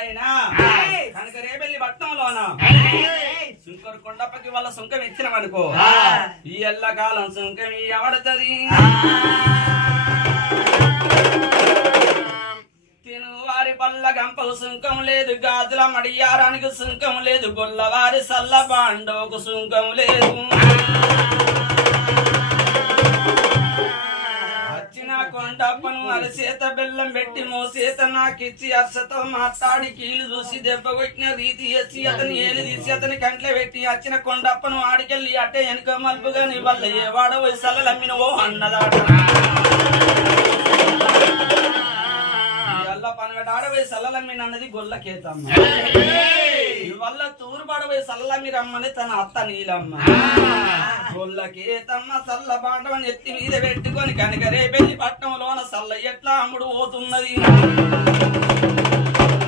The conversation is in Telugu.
కొండైనా కనుక రేపెల్లి పట్టణంలోన సుంకరు కొండపకి వాళ్ళ సుంకం ఇచ్చినవనుకో ఈ ఎల్లకాలం సుంకం ఎవడతది తినువారి పల్ల గంపకు సుంకం లేదు గాజుల మడియారానికి సుంకం లేదు గొల్లవారి సల్ల పాండవకు సుంకం లేదు కొండప్పను అరచేత బెల్లం పెట్టి మోసేత నాకిచ్చి అర్షతో మాట్లాడి కీలు చూసి దెబ్బ కొట్టిన రీతి వేసి అతని ఏలు తీసి అతని కంట్లో పెట్టి వచ్చిన కొండప్పను ఆడికెళ్ళి అట్టే వెనుక మలుపుగా నీ వల్ల ఏ వాడవో సల్లలమ్మినవో అన్నదాట పనగట ఆడపోయి సల్లలమ్మిన అన్నది గొల్లకేతమ్మ వల్ల తూరు పడబోయి సల్లమ్మి రమ్మని తన అత్త నీలమ్మ గొల్లకేతమ్మ సల్ల బాండవని ఎత్తి మీద పెట్టుకొని కనుక రేపెల్లి పట్టణంలోన సల్ల ఎట్లా అమ్ముడు పోతున్నది